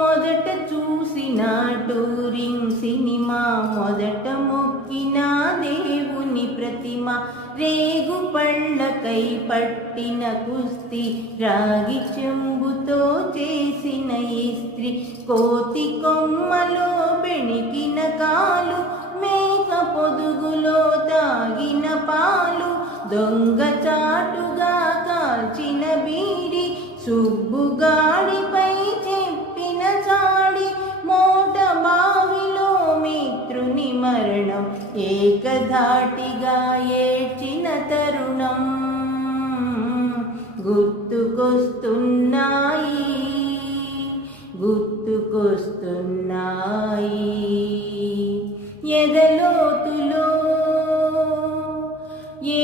మొదట చూసిన touring cinema, మొదట మొక్కిన దేవుని ప్రతిమ, రేగు పళ్ళకై పట్టిన కుస్తీ, రాగి చెంబుతో చేసిన ఇస్త్రీ, కోతి కొమ్మలో బెణికిన కాలు, మేక పొదుగులో తాగిన పాలు, దొంగ చాటుగా కాల్చిన బీడి, సుబ్బుగాడిపై చెప్పిన చాడి, మోట బావిలో మిత్రుని మరణం, ఏకధాటిగా ఏడ్చిన తరుణం గుర్తుకొస్తున్నాయి, గుర్తుకొస్తున్నాయి. ఎదలోతులో ఏ